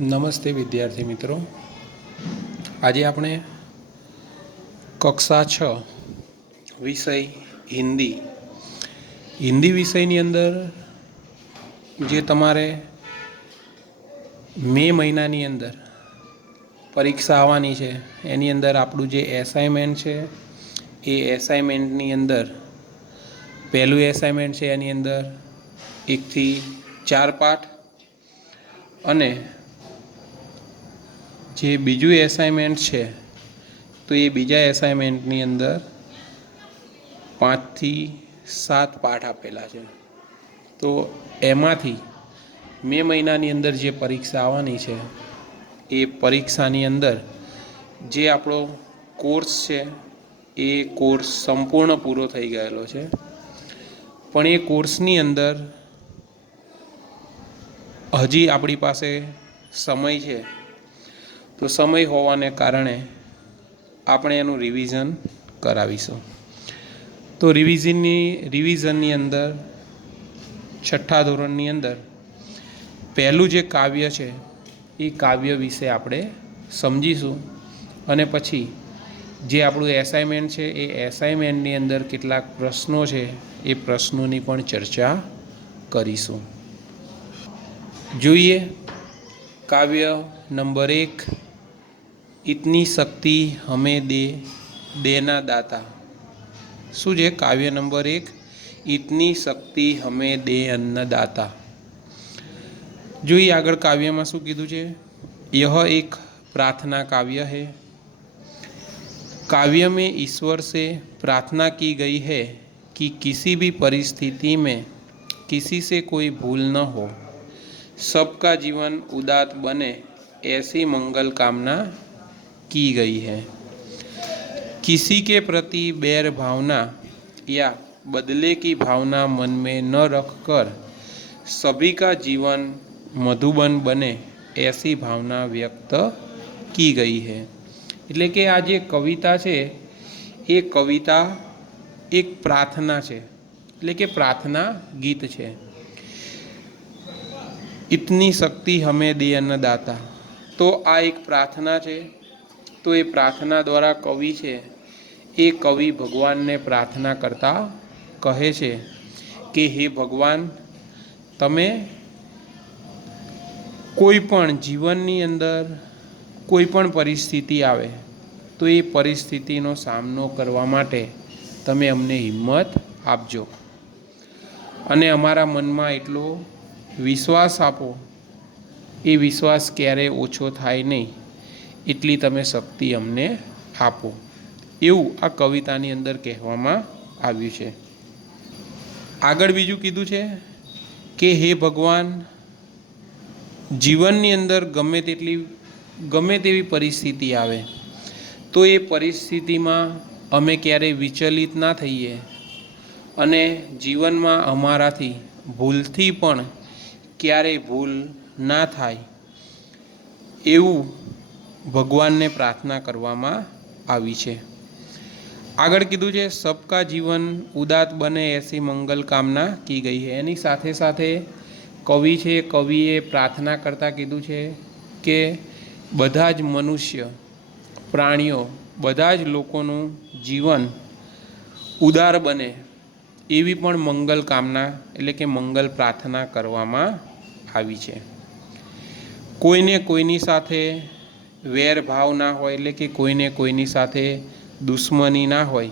નમસ્તે વિદ્યાર્થી મિત્રો, આજે આપણે કક્ષા 6 વિષય હિન્દી વિષયની અંદર જે તમારે મે મહિનાની અંદર પરીક્ષા આવવાની છે એની અંદર આપણું જે એસાઇનમેન્ટ છે એ એસાઇનમેન્ટની અંદર પહેલું એસાઇનમેન્ટ છે એની અંદર 1 થી 4 પાઠ અને જે બીજું એસાઇનમેન્ટ છે તો એ બીજા એસાઇનમેન્ટની અંદર 5 થી 7 પાઠ આપેલા છે। તો એમાંથી મે મહિનાની અંદર જે પરીક્ષા આવવાની છે એ પરીક્ષાની અંદર જે આપણો કોર્સ છે એ કોર્સ સંપૂર્ણ પૂરો થઈ ગયેલો છે, પણ એ કોર્સની અંદર હજી આપણી પાસે સમય છે, તો સમય હોવાને કારણે આપણે એનું રિવિઝન કરાવીશું। તો રિવિઝનની અંદર 6ઠ્ઠા ધોરણની અંદર પહેલું જે કાવ્ય છે એ કાવ્ય વિશે આપણે સમજીશું અને પછી જે આપણું એસાઇનમેન્ટ છે એ એસાઇનમેન્ટની અંદર કેટલાક પ્રશ્નો છે એ પ્રશ્નોની પણ ચર્ચા કરીશું। જોઈએ કાવ્ય નંબર 1, इतनी शक्ति हमें दे देना दाता। શું છે કાવ્ય નંબર 1, इतनी शक्ति हमें दे अन्नदाता। જોઈએ આગળ કાવ્યમાં શું કીધું છે। यह एक प्रार्थना काव्य है। काव्य में ईश्वर से प्रार्थना की गई है कि किसी भी परिस्थिति में किसी से कोई भूल न हो, सबका जीवन उदात्त बने, ऐसी मंगल कामना की गई है। किसी के प्रति बैर भावना या बदले की भावना मन में न रखकर सभी का जीवन मधुबन बने, ऐसी भावना व्यक्त की गई है। એટલે કે આ જે કવિતા છે એ કવિતા એક પ્રાર્થના છે, એટલે કે પ્રાર્થના ગીત છે। इतनी शक्ति हमें दे अन्नदाता, તો આ એક પ્રાર્થના છે। તો એ પ્રાર્થના દ્વારા કવિ છે એ કવિ ભગવાનને પ્રાર્થના કરતા કહે છે કે હે ભગવાન, તમે કોઈ પણ જીવનની અંદર કોઈ પણ પરિસ્થિતિ આવે તો એ પરિસ્થિતિનો સામનો કરવા માટે તમે અમને હિંમત આપજો અને અમારા મનમાં એટલો વિશ્વાસ આપો, એ વિશ્વાસ ક્યારેય ઓછો થાય નહીં એટલી તમે શક્તિ અમને આપો, એવું આ કવિતાની અંદર કહેવામાં આવ્યું છે। આગળ બીજું કીધું છે કે હે ભગવાન, જીવનની અંદર ગમે તેવી પરિસ્થિતિ આવે તો એ પરિસ્થિતિમાં અમે ક્યારેય વિચલિત ના થઈએ અને જીવનમાં અમારાથી ભૂલથી પણ ક્યારેય ભૂલ ના થાય એવું ભગવાનને પ્રાર્થના કરવામાં આવી છે। આગળ કીધું છે સબકા જીવન ઉદાત્ત બને એસી મંગલ કામના કી ગઈ है। એની સાથે સાથે કવિ છે, કવિએ પ્રાર્થના કરતાં કીધું છે કે બધા જ મનુષ્ય, પ્રાણીઓ, બધા જ લોકોનું જીવન ઉદાર બને એવી પણ મંગલ કામના એટલે કે મંગલ પ્રાર્થના કરવામાં આવી છે। કોઈને કોઈની સાથે વેરભાવ ના હોય, એટલે કે કોઈને કોઈની સાથે દુશ્મની ના હોય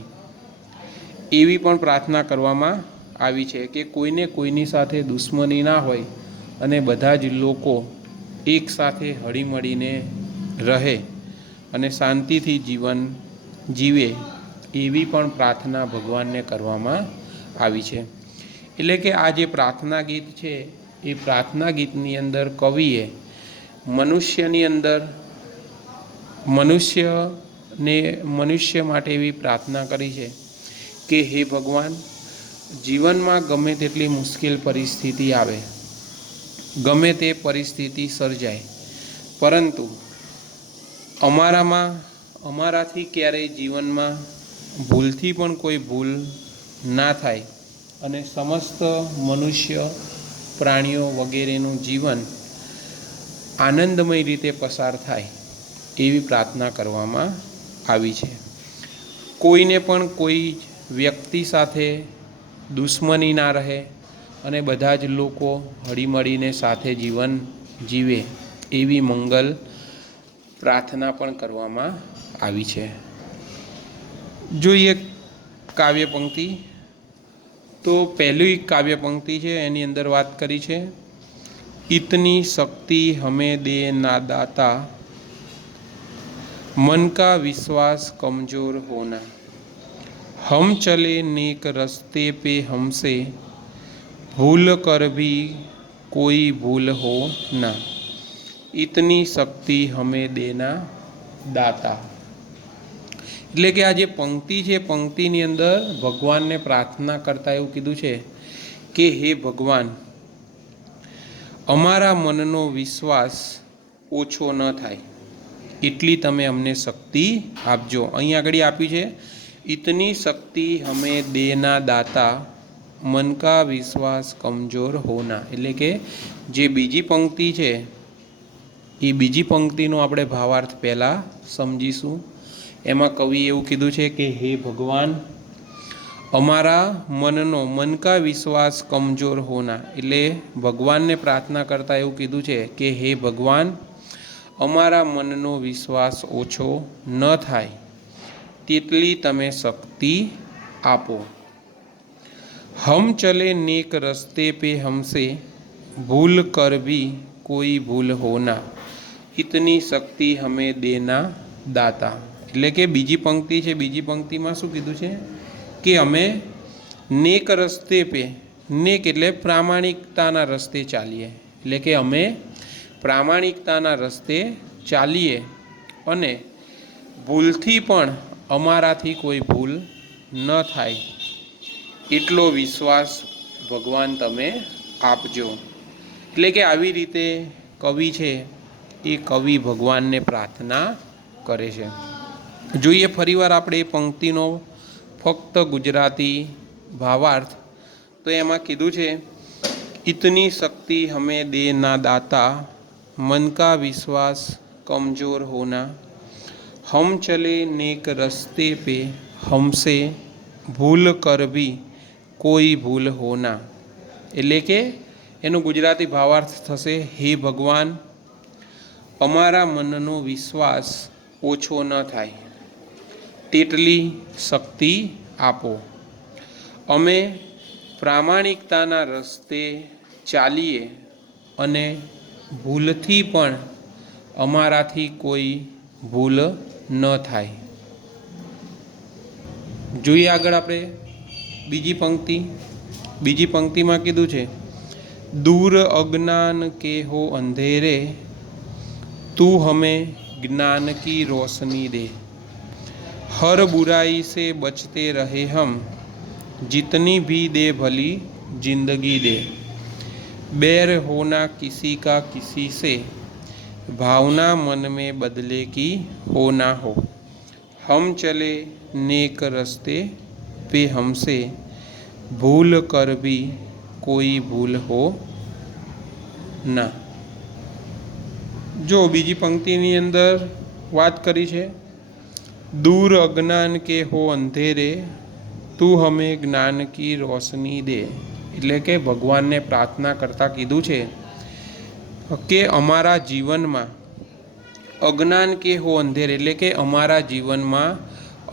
એવી પણ પ્રાર્થના કરવામાં આવી છે કે કોઈને કોઈની સાથે દુશ્મની ના હોય અને બધા જ લોકો એકસાથે હળીમળીને રહે અને શાંતિથી જીવન જીવે એવી પણ પ્રાર્થના ભગવાનને કરવામાં આવી છે। એટલે કે આ જે પ્રાર્થના ગીત છે એ પ્રાર્થના ગીતની અંદર કવિએ મનુષ્યની અંદર મનુષ્ય માટે એવી પ્રાર્થના કરી છે કે હે ભગવાન, જીવનમાં ગમે તેટલી મુશ્કેલ પરિસ્થિતિ આવે, ગમે તે પરિસ્થિતિ સર્જાય, પરંતુ અમારાથી ક્યારેય જીવનમાં ભૂલથી પણ કોઈ ભૂલ ના થાય અને સમસ્ત મનુષ્ય, પ્રાણીઓ વગેરેનું જીવન આનંદમય રીતે પસાર થાય એવી પ્રાર્થના કરવામાં આવી છે. કોઈને પણ કોઈ વ્યક્તિ સાથે દુશ્મની ના રહે અને બધા જ લોકો હળીમળીને સાથે જીવન જીવે એવી મંગલ પ્રાર્થના પણ કરવામાં આવી છે. જોઈએ કાવ્ય પંક્તિ, તો પહેલી કાવ્ય પંક્તિ છે એની અંદર વાત કરી છે, इतनी शक्ति हमें दे ना दाता, मन का विश्वास कमजोर होना, हम चले नेक रस्ते पे हमसे भूल कर भी कोई भूल हो ना, इतनी शक्ति हमें देना दाता. એટલે કે આ જે પંક્તિ છે, પંક્તિની અંદર ભગવાનને પ્રાર્થના કરતા એવું કીધું છે કે હે ભગવાન, અમારા મનનો વિશ્વાસ ઓછો ન થાય એટલી તમે અમને શક્તિ આપજો. અહીં આગળ આપ્યું છે, ઇતની શક્તિ હમે દેના દાતા, મન કા વિશ્વાસ કમજોર હોના. એટલે કે જે બીજી પંક્તિ છે એ બીજી પંક્તિનો આપણે ભાવાર્થ પહેલાં સમજીશું. એમાં કવિ એવું કીધું છે કે હે ભગવાન, અમારા મનનો, મન કા વિશ્વાસ કમજોર હોના, એટલે ભગવાનને પ્રાર્થના કરતાં એવું કીધું છે કે હે ભગવાન, અમારા મનનો વિશ્વાસ ઓછો ન થાય તેટલી તમે શક્તિ આપો. હમ ચલે નેક રસ્તે પે હમસે ભૂલ કર ભી કોઈ ભૂલ હોના, ઇતની શક્તિ હમે દેના દાતા. એટલે કે બીજી પંક્તિ છે, બીજી પંક્તિમાં શું કીધું છે કે અમે નેક રસ્તે પે, નેક એટલે પ્રામાણિકતાના રસ્તે ચાલીએ, એટલે કે અમે પ્રામાણિકતાના રસ્તે ચાલીએ અને ભૂલથી પણ અમારાથી કોઈ ભૂલ ન થાય એટલો વિશ્વાસ ભગવાન તમે આપજો. એટલે કે આવી રીતે કવિ છે એ કવિ ભગવાનને પ્રાર્થના કરે છે. જોઈએ ફરીવાર આપણે એ પંક્તિનો ફક્ત ગુજરાતી ભાવાર્થ. તો એમાં કીધું છે, इतनी शक्ति हमें दे ना दाता, मन का विश्वास कमजोर होना, हम चले नेक रस्ते पे हमसे भूल कर भी कोई भूल होना. એટલે કે એનો ગુજરાતી ભાવાર્થ થશે, હે ભગવાન, અમારા મનનો વિશ્વાસ ઓછો ન થાય તેટલી શક્તિ આપો. અમે પ્રામાણિકતાના રસ્તે ચાલીએ અને ભૂલથી પણ અમારાથી કોઈ ભૂલ ન થાય. જોઈએ આગળ આપણે બીજી પંક્તિ. બીજી પંક્તિમાં કીધું છે, दूर अज्ञान के हो अंधेरे, तू हमें ज्ञान की रोशनी दे, हर बुराई से बचते रहे हम, जितनी भी दे भली जिंदगी दे, बैर होना किसी का किसी से, भावना मन में बदले की हो ना हो, हम चले नेक रस्ते पे हमसे भूल कर भी कोई भूल हो ना. જો બીજી પંક્તિની અંદર વાત કરી છે, दूर अज्ञान के हो अंधेरे, તું હમે જ્ઞાન કી રોશની દે. એટલે કે ભગવાનને પ્રાર્થના કરતાં કીધું છે કે અમારા જીવનમાં અજ્ઞાન કે હો અંધેર, એટલે કે અમારા જીવનમાં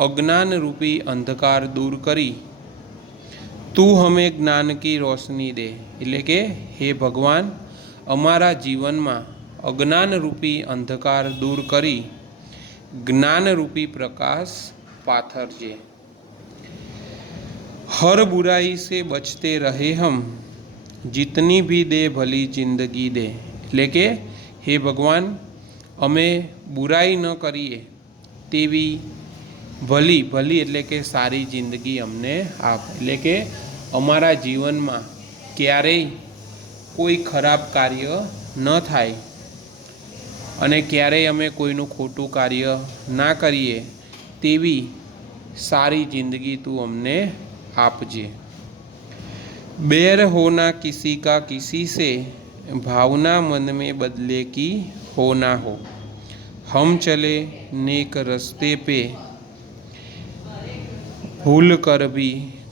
અજ્ઞાનરૂપી અંધકાર દૂર કરી તું હમે જ્ઞાન કી રોશની દે. એટલે કે હે ભગવાન, અમારા જીવનમાં અજ્ઞાનરૂપી અંધકાર દૂર કરી જ્ઞાનરૂપી પ્રકાશ પાથરજે. हर बुराई से बचते रहे हम, जितनी भी दे भली जिंदगी दे. એટલે કે હે ભગવાન, અમે બુરાઈ ન કરીએ તેવી ભલી, ભલી એટલે કે સારી જિંદગી અમને આપ. એટલે કે અમારા જીવનમાં ક્યારેય કોઈ ખરાબ કાર્ય ન થાય અને ક્યારેય અમે કોઈનું ખોટું કાર્ય ના કરીએ તેવી સારી જિંદગી તું અમને આપજે. बैर होना किसी का किसी से, भावना मन में बदले की हो ना हो। हम चले नेक रस्ते पे, भूल कर भी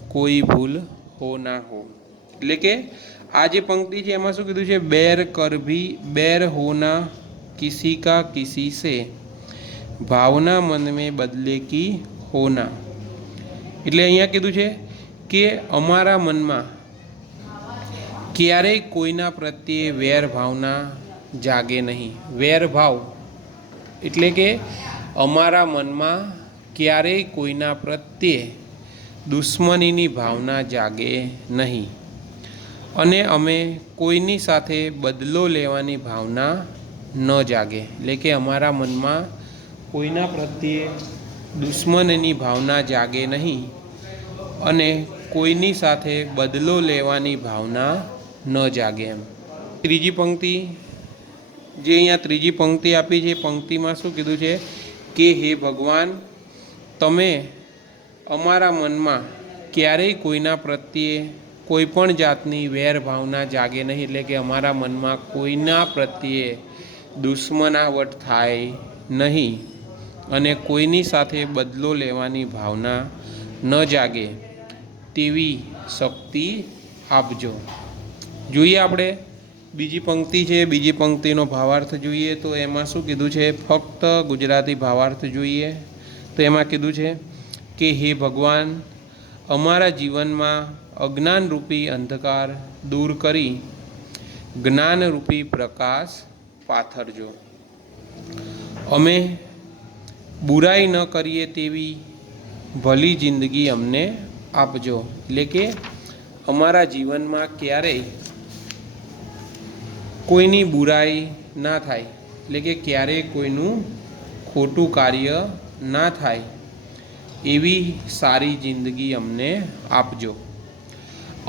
कोई भूल हो ना हो। એટલે કે આ જે પંક્તિ છે એમાં શું કીધું છે? बैर कर भी बैर होना किसी का किसी से, भावना मन में बदले की होना। એટલે અહીંયા કીધું છે કે અમારા મનમાં ક્યારેય કોઈના પ્રત્યે વેર ભાવના જાગે નહીં। વેર ભાવ એટલે કે અમારા મનમાં ક્યારેય કોઈના પ્રત્યે દુશ્મનીની ભાવના જાગે નહીં અને અમે કોઈની સાથે બદલો લેવાની ભાવના ન જાગે। એટલે કે અમારા મનમાં કોઈના પ્રત્યે દુશ્મનીની ભાવના જાગે નહીં અને કોઈની સાથે બદલો લેવાની ભાવના ન જાગે એમ। ત્રીજી પંક્તિ જે અહીંયા ત્રીજી પંક્તિ આપી છે, પંક્તિમાં શું કીધું છે કે હે ભગવાન, તમે અમારા મનમાં ક્યારેય કોઈના પ્રત્યે કોઈ પણ જાતની વેર ભાવના જાગે નહીં। એટલે કે અમારા મનમાં કોઈના પ્રત્યે દુશ્મનાવટ થાય નહીં અને કોઈની સાથે બદલો લેવાની ભાવના ન જાગે તેવી શક્તિ આપજો। જોઈએ આપણે બીજી પંક્તિ છે, બીજી પંક્તિનો ભાવાર્થ જોઈએ તો એમાં શું કીધું છે? ફક્ત ગુજરાતી ભાવાર્થ જોઈએ તો એમાં કીધું છે કે હે ભગવાન, અમારા જીવનમાં અજ્ઞાનરૂપી અંધકાર દૂર કરી જ્ઞાનરૂપી પ્રકાશ પાથરજો। અમે બુરાઈ ન કરીએ તેવી ભલી જિંદગી અમને આપજો। એટલે કે અમારા જીવનમાં ક્યારેય કોઈની બુરાઈ ના થાય, એટલે કે ક્યારેય કોઈનું ખોટું કાર્ય ના થાય એવી સારી જિંદગી અમને આપજો।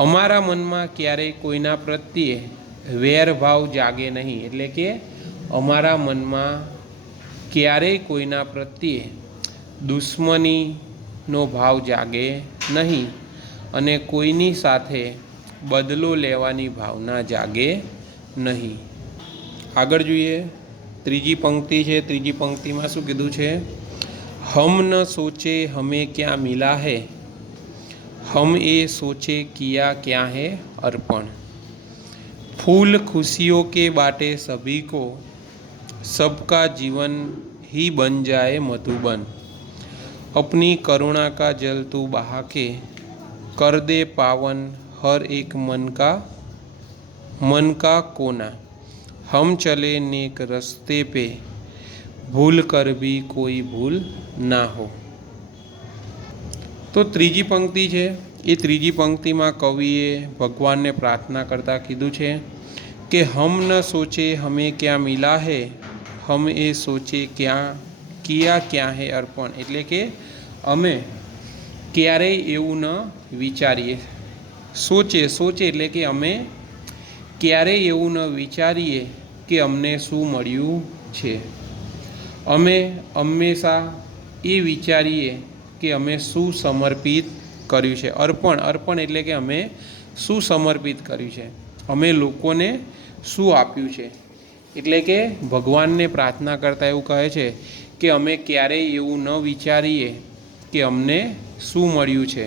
અમારા મનમાં ક્યારેય કોઈના પ્રત્યે વેરભાવ જાગે નહીં, એટલે કે અમારા મનમાં ક્યારેય કોઈના પ્રત્યે દુશ્મનીનો ભાવ જાગે નહીં અને કોઈની સાથે બદલો લેવાની ભાવના જાગે નહીં। આગળ જોઈએ ત્રીજી પંક્તિ છે, ત્રીજી પંક્તિમાં શું કીધું છે? हम न सोचे हमें क्या मिला है, हम ये सोचे किया क्या है अर्पण। फूल खुशियों के बाटे सभी को, सबका जीवन ही बन जाए मधुबन। अपनी करुणा का जल तू बहा के, कर दे पावन हर एक मन का कोना। हम चले नेक रस्ते पे, भूल कर भी कोई भूल ना हो। तो ત્રીજી પંક્તિ છે એ ત્રીજી પંક્તિમાં કવિએ ભગવાનને પ્રાર્થના કરતા કીધું છે કે હમ ન સોચે હમે ક્યાં મિલા હે, હમ એ સોચે ક્યાં કિયા ક્યાં હે અર્પણ। એટલે કે અમે ક્યારેય એવું ન વિચારીએ, સોચે સોચે એટલે કે અમે ક્યારેય એવું ન વિચારીએ કે અમને શું મળ્યું છે। અમે હંમેશા એ વિચારીએ કે અમે શું સમર્પિત કર્યું છે। અર્પણ, અર્પણ એટલે કે અમે શું સમર્પિત કર્યું છે, અમે લોકોને શું આપ્યું છે। એટલે કે ભગવાનને પ્રાર્થના કરતાં એવું કહે છે કે અમે ક્યારેય એવું ન વિચારીએ કે અમને શું મળ્યું છે,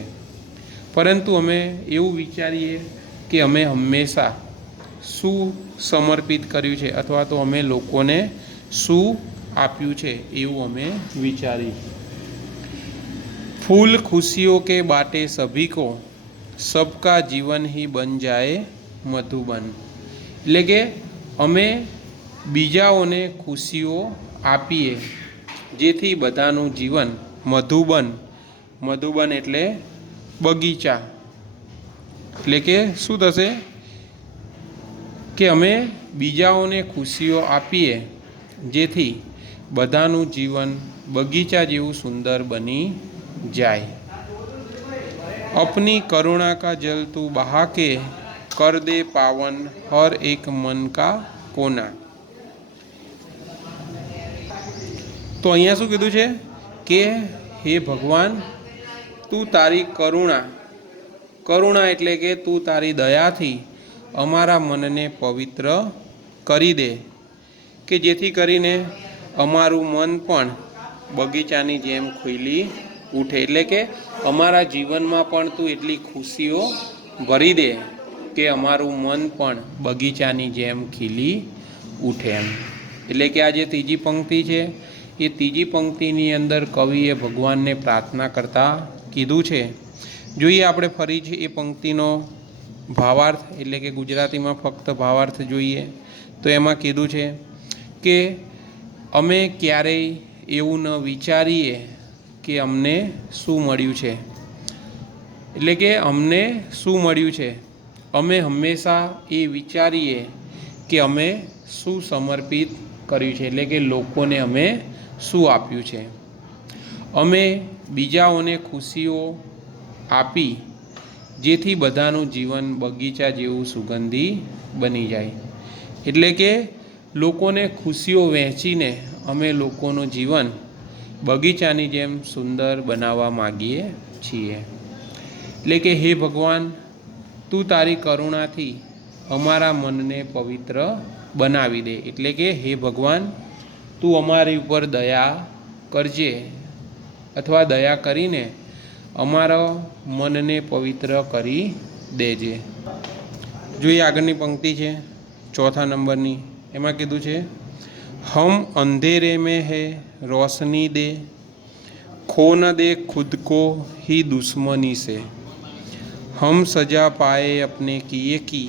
પરંતુ અમે એવું વિચારીએ કે અમે હંમેશા શું સમર્પિત કર્યું છે અથવા તો અમે લોકોને શું આપ્યું છે એવું અમે વિચારીએ। फूल खुशियों के बाटे सभी को, सबका जीवन ही बन जाए मधुबन। એટલે કે અમે બીજાઓને ખુશીઓ આપીએ જેથી બધાનું જીવન મધુબન, મધુબન એટલે બગીચા, એટલે કે શું થશે કે અમે બીજાઓને ખુશીઓ આપીએ જેથી બધાનું જીવન બગીચા જેવું સુંદર બની जाए। अपनी करुणा का जल तू बहा के, कर दे पावन हर एक मन का कोना। तो અહીંયા શું કીધું છે કે હે ભગવાન, તું તારી કરુણા, કરુણા એટલે કે તું તારી દયાથી અમારા મનને પવિત્ર કરી દે, કે જેથી કરીને અમારું મન પણ બગીચાની જેમ ખીલી ઉઠે. એટલે કે અમારા જીવનમાં પણ તું એટલી ખુશીઓ ભરી દે કે અમારું મન પણ બગીચાની જેમ ખીલી ઉઠે એમ. એટલે કે આ જે ત્રીજી પંક્તિ છે એ ત્રીજી પંક્તિની અંદર કવિએ ભગવાનને પ્રાર્થના કરતા કીધું છે. જોઈએ આપણે ફરી જ એ પંક્તિનો ભાવાર્થ, એટલે કે ગુજરાતીમાં ફક્ત ભાવાર્થ જોઈએ તો એમાં કીધું છે કે અમે ક્યારેય એવું ન વિચારીએ કે અમને શું મળ્યું છે. એટલે કે અમને શું મળ્યું છે, અમે હંમેશા એ વિચારીએ કે અમે શું સમર્પિત કર્યું છે. એટલે કે લોકોને અમે શું આપ્યું છે. અમે બીજાઓને ખુશીઓ આપી જેથી બધાનું જીવન બગીચા જેવું સુગંધી બની જાય. એટલે કે લોકોને ખુશીઓ વહેંચીને અમે લોકોનું જીવન બગીચાની જેમ સુંદર બનાવવા માગીએ છીએ. એટલે કે હે ભગવાન, તું તારી કરુણાથી અમારા મનને પવિત્ર બનાવી દે. એટલે કે હે ભગવાન, તું અમારી ઉપર દયા કરજે, અથવા દયા કરીને અમારા મનને પવિત્ર કરી દેજે. જોઈએ આગળની પંક્તિ છે ચોથા નંબરની, એમાં કીધું છે હમ અંધેરે में है रोशनी दे, खो न दे खुद को ही दुश्मनी से, हम सजा पाए अपने किए की,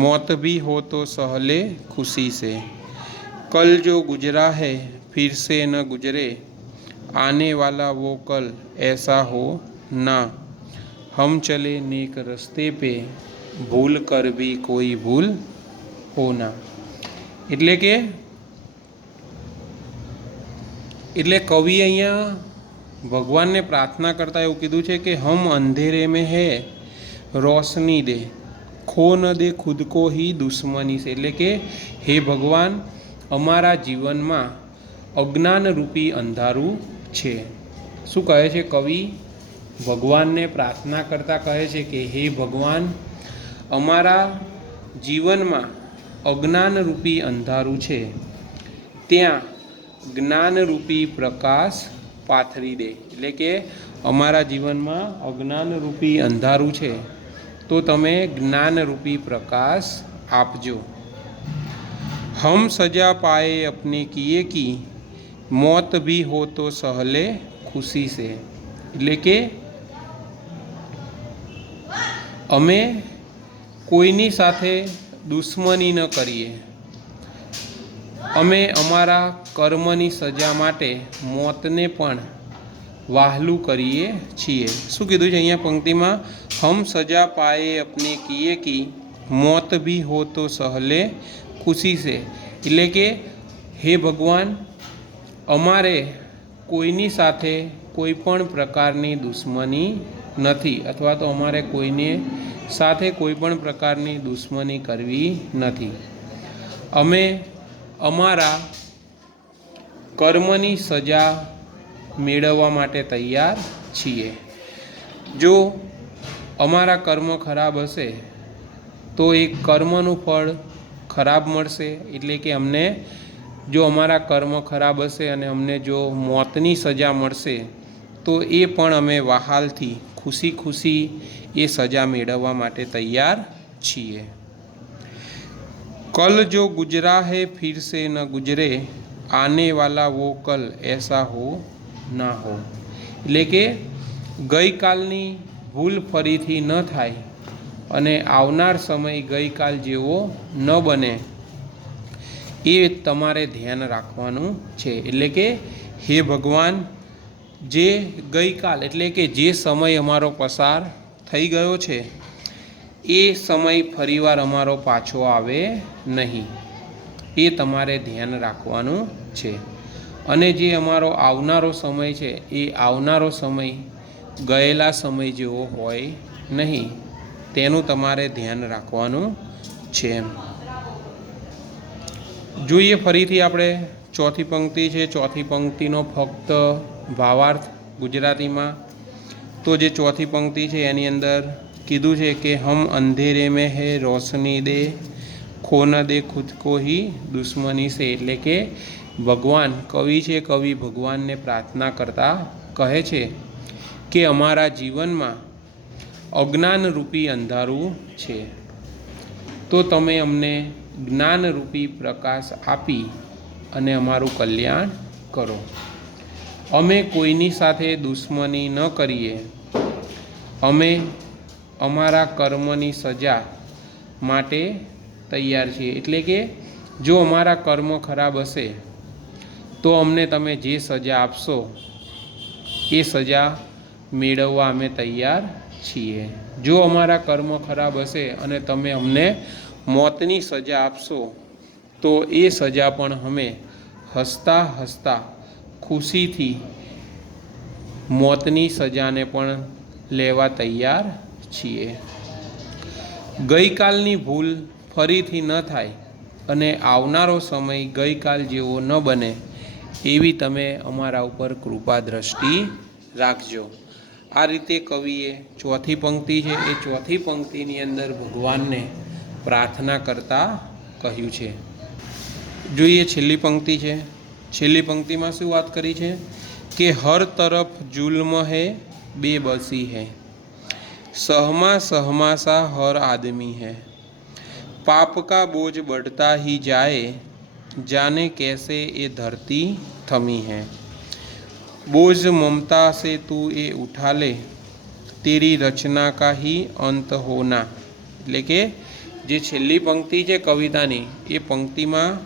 मौत भी हो तो सहले खुशी से, कल जो गुजरा है फिर से न गुजरे, आने वाला वो कल ऐसा हो ना, हम चले नेक रस्ते पे, भूल कर भी कोई भूल हो ना. એટલે કવિ અહીંયા ભગવાનને પ્રાર્થના કરતા એવું કીધું છે કે હમ અંધેરે મેં હે રોશની દે, ખો ન દે ખુદ કો હી દુશ્મની છે. એટલે કે હે ભગવાન, અમારા જીવનમાં અજ્ઞાનરૂપી અંધારું છે. શું કહે છે કવિ? ભગવાનને પ્રાર્થના કરતાં કહે છે કે હે ભગવાન, અમારા જીવનમાં અજ્ઞાનરૂપી અંધારું છે, ત્યાં જ્ઞાનરૂપી પ્રકાશ પાથરી દે. એટલે કે અમારા જીવનમાં અજ્ઞાનરૂપી અંધારું છે તો તમે જ્ઞાનરૂપી પ્રકાશ આપજો. હમ સજા પાએ અપને કિએ કી, મોત ભી હો તો સહલે ખુશી સે. એટલે કે અમે કોઈની સાથે દુશ્મની ન કરીએ, અમે અમારા કર્મની સજા માટે મોતને પણ વહાલું કરીએ છીએ. શું કીધું છે અહીંયા પંક્તિમાં? હમ સજા પાએ અપને કિએ કી, મોત ભી હો તો સહલે ખુશી સે. એટલે કે હે ભગવાન, અમારે કોઈની સાથે કોઈ પણ પ્રકારની દુશ્મની નથી, અથવા તો અમારે કોઈને સાથે કોઈ પણ પ્રકારની દુશ્મની કરવી નથી. અમે અમારા કર્મની સજા મેળવવા માટે તૈયાર છીએ. જો અમારા કર્મ ખરાબ હશે તો એ કર્મનું ફળ ખરાબ મળશે. એટલે કે અમને જો અમારા કર્મ ખરાબ હશે અને અમને જો મોતની સજા મળશે તો એ પણ અમે વહાલથી ખુશી ખુશી એ સજા મેળવવા માટે તૈયાર છીએ. कल जो गुजरा है फिर से न गुजरे, आने वाला वो कल ऐसा हो ना हो. એટલે કે ગઈકાલની ભૂલ ફરીથી ન થાય અને આવનાર સમય ગઈકાલ જેવો ન બને, એ તમારે ધ્યાન રાખવાનું છે. એટલે કે હે ભગવાન, જે ગઈકાલ એટલે કે જે સમય અમારો પસાર થઈ ગયો છે એ સમય ફરીવાર અમારો પાછો આવે નહીં, એ તમારે ધ્યાન રાખવાનું છે. અને જે અમારો આવનારો સમય છે એ આવનારો સમય ગયેલા સમય જેવો હોય નહીં, તેનું તમારે ધ્યાન રાખવાનું છે. જોઈએ ફરીથી આપણે ચોથી પંક્તિ છે. ચોથી પંક્તિનો ફક્ત ભાવાર્થ ગુજરાતીમાં. તો જે ચોથી પંક્તિ છે એની અંદર કીધું છે કે હમ અંધેરે में है રોશની દે ખો ન દે ખુદ કો ही દુશ્મની સે, એટલે કે ભગવાન કવિ છે, કવિ ભગવાનને પ્રાર્થના કરતા કહે છે કે અમારા જીવનમાં અજ્ઞાનરૂપી અંધારું છે, તો તમે અમને જ્ઞાનરૂપી પ્રકાશ આપી અને અમારું કલ્યાણ કરો. અમે કોઈની સાથે દુશ્મની ન કરીએ. અમે અમારા કર્મની સજા માટે તૈયાર છીએ, એટલે કે જો અમારા કર્મ ખરાબ હશે તો અમને તમે જે સજા આપશો એ સજા મેળવવા અમે તૈયાર છીએ. જો અમારા કર્મ ખરાબ હશે અને તમે અમને મોતની સજા આપશો તો એ સજા પણ અમે હસતા હસતા ખુશીથી મોતની સજાને પણ લેવા તૈયાર છીએ. ગઈકાલની ભૂલ ફરીથી ન થાય અને આવનારો સમય ગઈકાલ જેવો ન બને એવી તમે અમારા ઉપર કૃપા દ્રષ્ટિ રાખજો. આ રીતે કવિએ ચોથી પંક્તિ છે એ ચોથી પંક્તિની અંદર ભગવાનને પ્રાર્થના કરતા કહ્યું છે. જોઈએ છેલ્લી પંક્તિ છે. છેલ્લી પંક્તિમાં શું વાત કરી છે કે હર તરફ જુલ્મ હૈ બેબસી હૈ, सहमा सहमा सा हर आदमी है, पाप का बोझ बढ़ता ही जाए, जाने कैसे ये धरती थमी है, बोझ ममता से तू ये उठा ले, तेरी रचना का ही अंत होना. એટલે કે જે છેલ્લી પંક્તિ છે કવિતાની એ પંક્તિમાં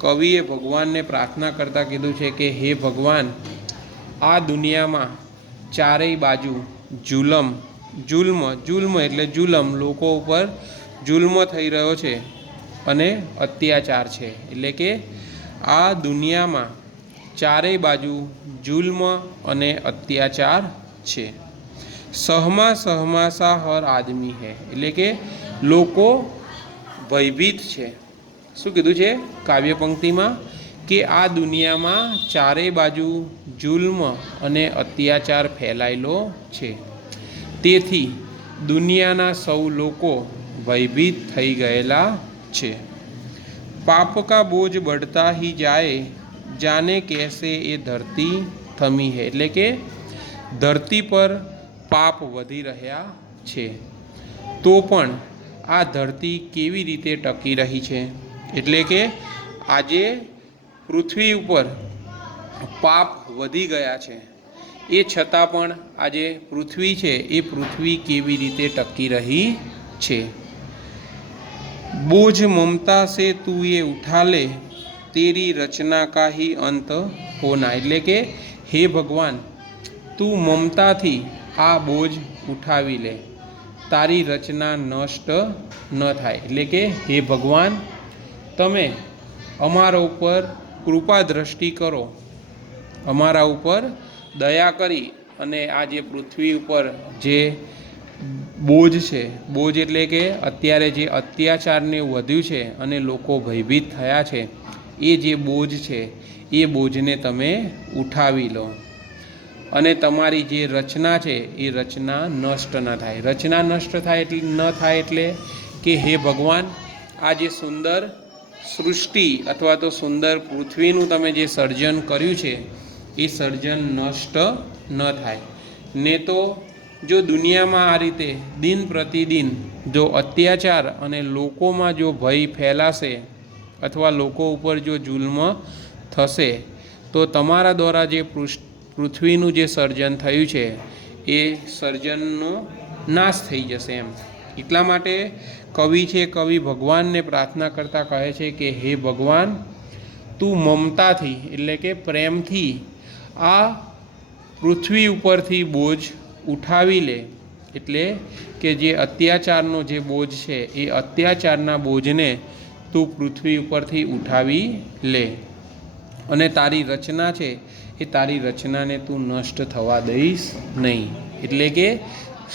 કવિએ ભગવાનને પ્રાર્થના કરતાં કીધું છે કે હે ભગવાન, આ દુનિયામાં ચારેય બાજુ જુલ્મ એટલે જુલમ, લોકો ઉપર જુલ્મ થઈ રહ્યો છે અને અત્યાચાર છે. એટલે કે આ દુનિયામાં ચારેય બાજુ જુલ્મ અને અત્યાચાર છે. સહમા સહમા સા હર આદમી હૈ, એટલે કે લોકો ભયભીત છે. શું કીધું છે કાવ્ય પંક્તિમાં કે આ દુનિયામાં ચારેય બાજુ જુલ્મ અને અત્યાચાર ફેલાયેલો છે, તેથી દુનિયાના સૌ લોકો ભયભીત થઈ ગયેલા છે. પાપ કા બોજ બઢતા ही जाए, जाने कैसे ये धरती थमी है, એટલે કે ધરતી પર પાપ વધી રહ્યા છે તો પણ આ ધરતી કેવી રીતે ટકી રહી છે. એટલે કે આજે પૃથ્વી ઉપર પાપ વધી ગયા છે એ છતાં પણ આજે પૃથ્વી છે એ પૃથ્વી કેવી રીતે ટકી રહી છે. બોझ મમતા સે તું ये उठा ले, तेरी रचना का ही अंत होना, એટલે કે હે ભગવાન, તું મમતાથી આ બોझ ઉઠાવી લે, તારી રચના નષ્ટ ન થાય. એટલે કે હે ભગવાન, તમે અમારા ઉપર કૃપા દ્રષ્ટિ કરો, અમારા ઉપર દયા કરી અને આ જે પૃથ્વી ઉપર જે બોજ છે, બોજ એટલે કે અત્યારે જે અત્યાચારને વધ્યું છે અને લોકો ભયભીત થયા છે, એ જે બોજ છે એ બોજને તમે ઉઠાવી લો અને તમારી જે રચના છે એ રચના નષ્ટ ન થાય. રચના નષ્ટ થાય એટલે ન થાય એટલે કે હે ભગવાન, આ જે સુંદર સૃષ્ટિ અથવા તો સુંદર પૃથ્વીનું તમે જે સર્જન કર્યું છે એ સર્જન નષ્ટ ન થાય. ને તો જો દુનિયામાં આ રીતે દિન પ્રતિદિન જો અત્યાચાર અને લોકોમાં જો ભય ફેલાશે અથવા લોકો ઉપર જો જુલ્મ થશે તો તમારા દ્વારા જે પૃથ્વીનું જે સર્જન થયું છે એ સર્જનનો નાશ થઈ જશે એમ. એટલા માટે કવિ છે, કવિ ભગવાનને પ્રાર્થના કરતાં કહે છે કે હે ભગવાન, તું મમતાથી એટલે કે પ્રેમથી આ પૃથ્વી ઉપરથી બોજ ઉઠાવી લે. એટલે કે જે અત્યાચારનો જે બોજ છે એ અત્યાચારના બોજને તું પૃથ્વી ઉપરથી ઉઠાવી લે અને તારી રચના છે એ તારી રચનાને તું નષ્ટ થવા દઈશ નહીં. એટલે કે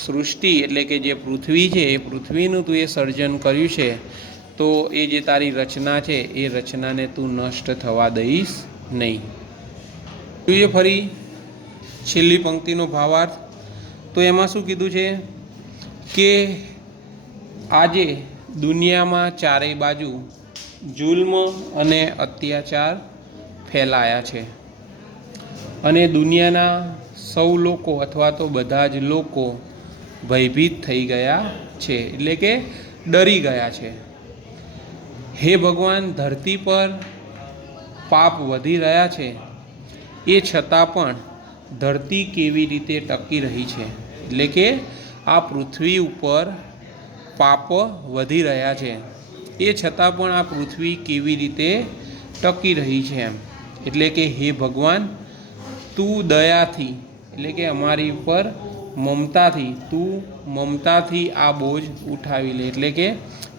સૃષ્ટિ એટલે કે જે પૃથ્વી છે એ પૃથ્વીનું તું એ સર્જન કર્યું છે તો એ જે તારી રચના છે એ રચનાને તું નષ્ટ થવા દઈશ નહીં. જોઈએ ફરી છેલ્લી પંક્તિનો ભાવાર્થ. તો એમાં શું કીધું છે કે આજે દુનિયામાં ચારેય બાજુ જુલ્મ અને અત્યાચાર ફેલાયા છે અને દુનિયાના સૌ લોકો અથવા તો બધા જ લોકો ભયભીત થઈ ગયા છે, એટલે કે ડરી ગયા છે. હે ભગવાન, ધરતી પર પાપ વધી રહ્યા છે, એ છતાં પણ ધરતી કેવી રીતે ટકી રહી છે, એટલે કે આ પૃથ્વી ઉપર પાપ વધી રહ્યા છે, એ છતાં પણ આ પૃથ્વી કેવી રીતે ટકી રહી છે એમ. એટલે કે હે ભગવાન, તું દયાથી, એટલે કે અમારી ઉપર મમતાથી, તું મમતાથી આ બોજ ઉઠાવી લે. એટલે કે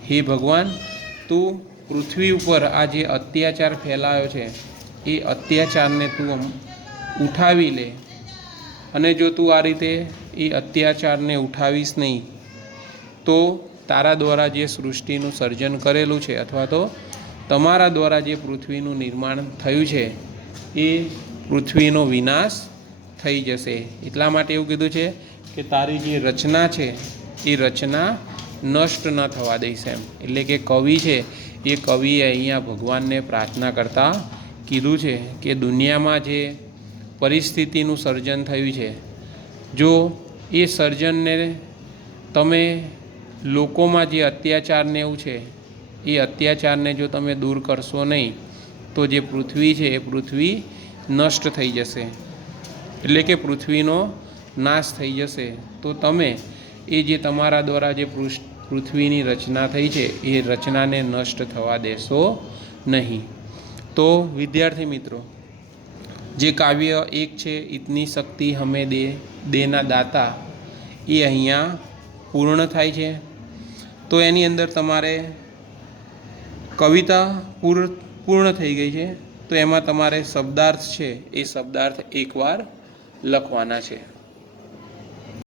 હે ભગવાન, તું પૃથ્વી ઉપર આ જે અત્યાચાર ફેલાયો છે એ અત્યાચારને તું ઉઠાવી લે. અને જો તું આ રીતે એ અત્યાચારને ઉઠાવીશ નહીં તો તારા દ્વારા જે સૃષ્ટિનું સર્જન કરેલું છે અથવા તો તમારા દ્વારા જે પૃથ્વીનું નિર્માણ થયું છે એ પૃથ્વીનો વિનાશ થઈ જશે. એટલા માટે એવું કીધું છે કે તારી જે રચના છે એ રચના નષ્ટ ન થવા દઈશ એમ. એટલે કે કવિ છે એ કવિએ અહીંયા ભગવાનને પ્રાર્થના કરતાં કીધું છે કે દુનિયામાં જે પરિસ્થિતિનું સર્જન થયું છે, જો એ સર્જનને તમે લોકોમાં જે અત્યાચારને એવું છે એ અત્યાચારને જો તમે દૂર કરશો નહીં તો જે પૃથ્વી છે એ પૃથ્વી નષ્ટ થઈ જશે, એટલે કે પૃથ્વીનો નાશ થઈ જશે. તો તમે એ જે તમારા દ્વારા જે પૃથ્વીની રચના થઈ છે એ રચનાને નષ્ટ થવા દેશો નહીં. તો વિદ્યાર્થી મિત્રો, જે કાવ્ય એક છે ઇતની શક્તિ હમે દેના દાતા, એ અહીંયા પૂર્ણ થાય છે. તો એની અંદર તમારે કવિતા પૂર્ણ થઈ ગઈ છે. તો એમાં તમારે શબ્દાર્થ છે એ શબ્દાર્થ એકવાર લખવાના છે.